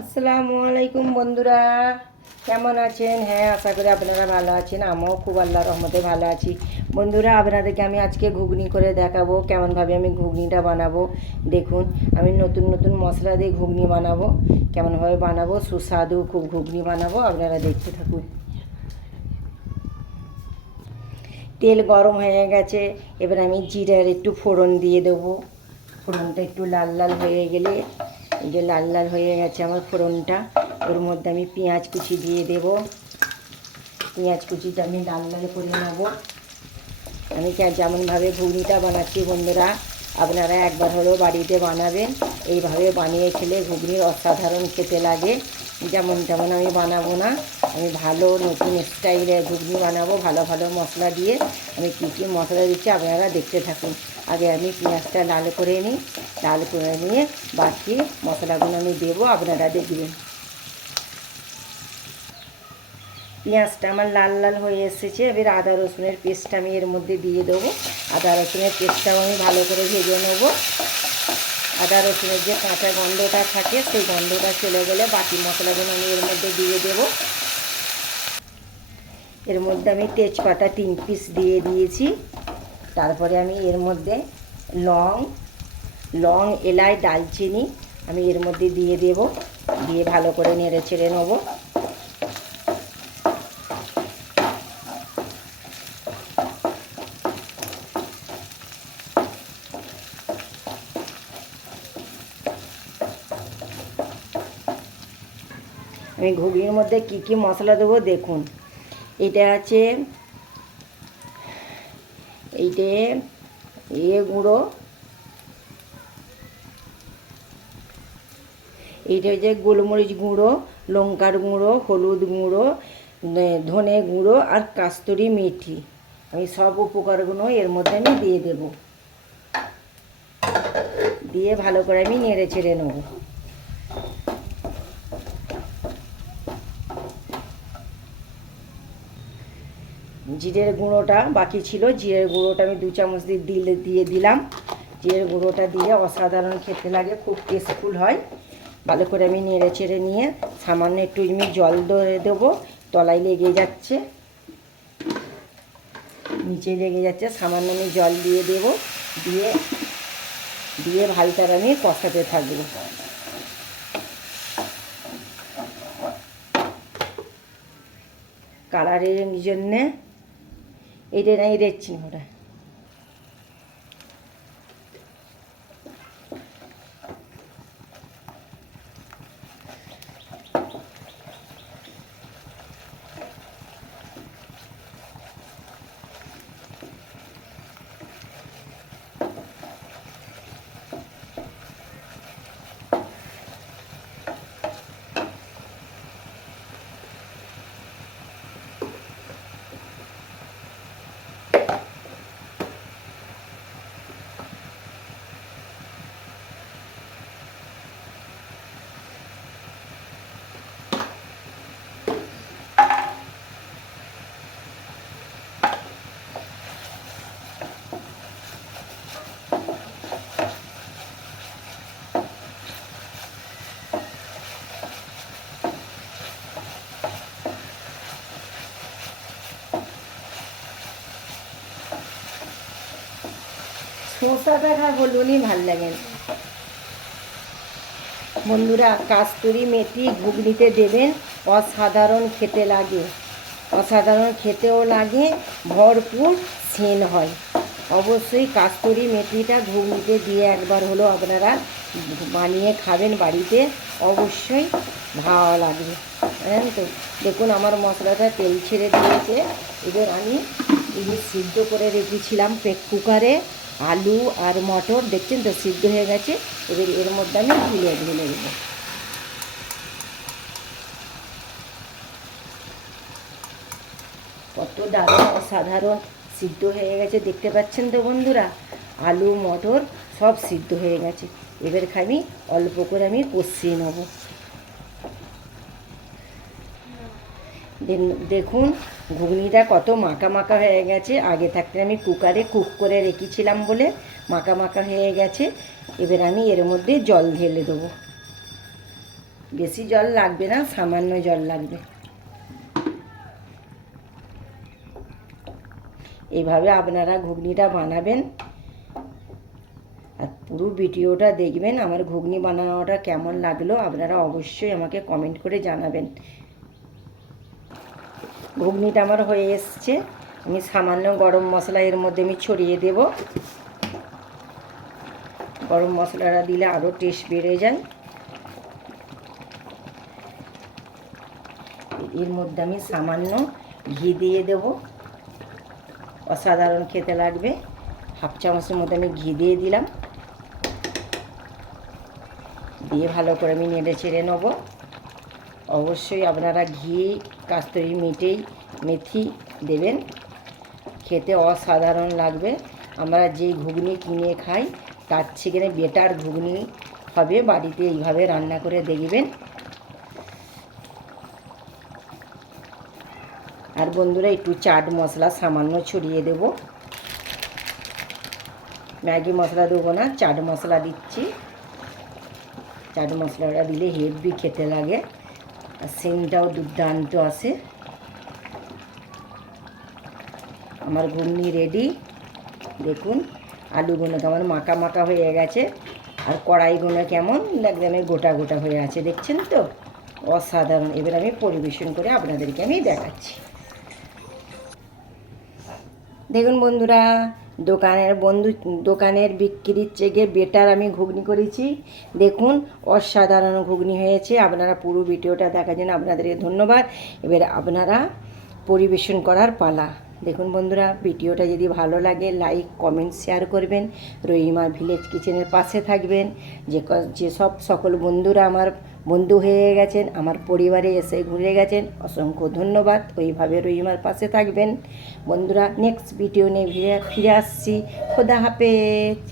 আসসালামু আলাইকুম বন্ধুরা, কেমন আছেন? হ্যাঁ, আশা করি আপনারা ভালো আছেন। আমিও খুব আল্লাহর রহমতে ভালো আছি। বন্ধুরা, আপনাদেরকে আমি আজকে ঘুগনি করে দেখাবো কেমনভাবে আমি ঘুগনিটা বানাবো। দেখুন, আমি নতুন নতুন মশলা দিয়ে ঘুগনি বানাবো। কেমনভাবে বানাবো, সুস্বাদু খুব ঘুগনি বানাবো, আপনারা দেখতে থাকুন। তেল গরম হয়ে গেছে, এবার আমি জিরার একটু ফোড়ন দিয়ে দেবো। ফোড়নটা একটু লাল লাল হয়ে গেলে, এই যে লাল লাল হয়ে গেছে আমার ফোড়নটা, ওর মধ্যে আমি পেঁয়াজ কুচি দিয়ে দেব। পেঁয়াজ কুচিটা আমি লাল লাল করে নেব। আমি যেমনভাবে ঘুগনিটা বানাচ্ছি বন্ধুরা, আপনারা একবার হলেও বাড়িতে বানাবেন। এইভাবে বানিয়ে খেলে ঘুগনির অসাধারণ খেতে লাগে। যেমন তেমন আমি বানাবো না, আমি ভালো নতুন স্টাইলে ঘুগনি বানাবো, ভালো ভালো মশলা দিয়ে। আমি কী কী মশলা দিচ্ছি আপনারা দেখতে থাকুন। আগে আমি পেঁয়াজটা লাল করে নিই, লাল করে নিয়ে বাকি মশলাগুলো আমি দেবো, আপনারা দেখবেন। পেঁয়াজটা আমার লাল লাল হয়ে এসেছে, এবার আদা রসুনের পেস্টটা আমি এর মধ্যে দিয়ে দেবো। আদা রসুনের পেস্টটাও আমি ভালো করে ভেজে নেবো। আদা রসুনের যে কাঁচা গন্ধটা থাকে, সেই গন্ধটা চলে গেলে বাকি মশলাগুলো আমি এর মধ্যে দিয়ে দেবো। এর মধ্যে আমি তেজপাতা 3 পিস দিয়ে দিয়েছি। তারপরে আমি এর মধ্যে লং এলাচ দালচিনি আমি এর মধ্যে দিয়ে দেব, দিয়ে ভালো করে নেড়ে ছেড়ে নেবো। আমি ঘুগনির মধ্যে কি কি মশলা দেবো দেখুন। এটা আছে এইটে গুঁড়ো, এইটা হচ্ছে গোলমরিচ গুঁড়ো, লঙ্কার গুঁড়ো, হলুদ গুঁড়ো, ধনে গুঁড়ো আর কাস্তুরি মেথি। আমি সব উপকরণগুলো এর মধ্যে আমি দিয়ে দেব, দিয়ে ভালো করে আমি নেড়ে চেড়ে নেব। জিরের গুঁড়োটা বাকি ছিল, জিরের গুঁড়োটা আমি 2 চামচ দিয়ে দিলাম। জিরের গুঁড়োটা দিয়ে অসাধারণ খেতে লাগে, খুব টেস্টফুল হয়। ভালো করে আমি নেড়ে চেড়ে নিয়ে সামান্য একটু আমি জল দিয়ে দেবো। তলায় লেগে যাচ্ছে, নিচে লেগে যাচ্ছে, সামান্য আমি জল দিয়ে দেবো। দিয়ে দিয়ে ভালটার আমি কষাতে থাকবো। কালারের জন্যে এইটা নাই দেখছি ওটা। শসাটা হলুনই ভাল লাগে বন্ধুরা। কাস্তুরি মেথি ঘুগনিতে দেবেন, অসাধারণ খেতে লাগে, অসাধারণ খেতেও লাগে, ভরপুর সেন হয়। অবশ্যই কাস্তুরি মেথিটা ঘুগনিতে দিয়ে একবার হলো আপনারা বানিয়ে খাবেন বাড়িতে, অবশ্যই ভালো লাগবে, জানেন তো। দেখুন আমার মশলাটা তেল ছেড়ে দিয়েছে। এবার আমি এই যে সিদ্ধ করে রেখেছিলাম কুকারে আলু আর মটর, দেখছেন তো সিদ্ধ হয়ে গেছে। এবার এর মধ্যে আমি ঢেলে দেবো। কত দারুণ অসাধারণ সিদ্ধ হয়ে গেছে, দেখতে পাচ্ছেন তো বন্ধুরা। আলু মটর সব সিদ্ধ হয়ে গেছে। এবার আমি অল্প করে আমি কষিয়ে নেব। দেখুন ঘুগনিটা কত মাখা মাখা হয়ে গেছে। আগে থাকতে আমি কুকারে কুক করে রেখেছিলাম বলে মাখা মাখা হয়ে গেছে। এবার আমি এর মধ্যে জল ঢেলে দেবো। বেশি জল লাগবে না, সামান্য জল লাগবে। এইভাবে আপনারা ঘুগনিটা বানাবেন আর পুরো ভিডিওটা দেখবেন। আমার ঘুগনি বানানোটা কেমন লাগলো আপনারা অবশ্যই আমাকে কমেন্ট করে জানাবেন। ঘুগনিটা আমার হয়ে এসছে। আমি সামান্য গরম মশলা এর মধ্যে আমি ছড়িয়ে দেব। গরম মশলাটা দিলে আরও টেস্ট বেড়ে যায়। এর মধ্যে আমি সামান্য ঘি দিয়ে দেব, অসাধারণ খেতে লাগবে। হাফ চামচের মধ্যে আমি ঘি দিয়ে দিলাম, দিয়ে ভালো করে আমি নেড়ে চেড়ে নেব। অবশ্যই আপনারা ঘি, কাস্তুরি মেথি দেবেন, খেতে অসাধারণ লাগবে। আমরা যেই ঘুগনি কিনে খাই তার থেকে বেটার ঘুগনি হবে। বাড়িতে এইভাবে রান্না করে দেখবেন। আর বন্ধুরা একটু চাট মশলা সামান্য ছড়িয়ে দেব। ম্যাগি মশলা দেবো না, চাট মশলা দিচ্ছি। চাট মশলাটা দিলে হেভি খেতে লাগে আর সেন্টটাও দুর্দান্ত আসে। আমার ঘুগনি রেডি। দেখুন আলুগুলো কেমন মাখা মাখা হয়ে গেছে আর কড়াইগুলো কেমন একদম গোটা গোটা হয়ে আছে, দেখছেন তো? অসাধারণ। এবার আমি পরিবেশন করে আপনাদেরকে আমি দেখাচ্ছি। দেখুন বন্ধুরা, দোকানের বিক্রির থেকে বেটার আমি ঘুগনি করেছি। দেখুন অসাধারণ ঘুগনি হয়েছে। আপনারা পুরো ভিডিওটা দেখার জন্য আপনাদেরকে ধন্যবাদ। এবার আপনারা পরিবেশন করার পালা। দেখুন বন্ধুরা, ভিডিওটা যদি ভালো লাগে লাইক, কমেন্ট, শেয়ার করবেন। রহিমা ভিলেজ কিচেনের পাশে থাকবেন। যেসব সকল বন্ধুরা আমার বন্ধু হয়ে গেছেন, আমার পরিবারে এসে ঘুরে গেছেন, অসংখ্য ধন্যবাদ। ওইভাবে রহিমার পাশে থাকবেন বন্ধুরা। নেক্সট ভিডিও নিয়ে ফিরে আসছি। খোদা হাফেজ।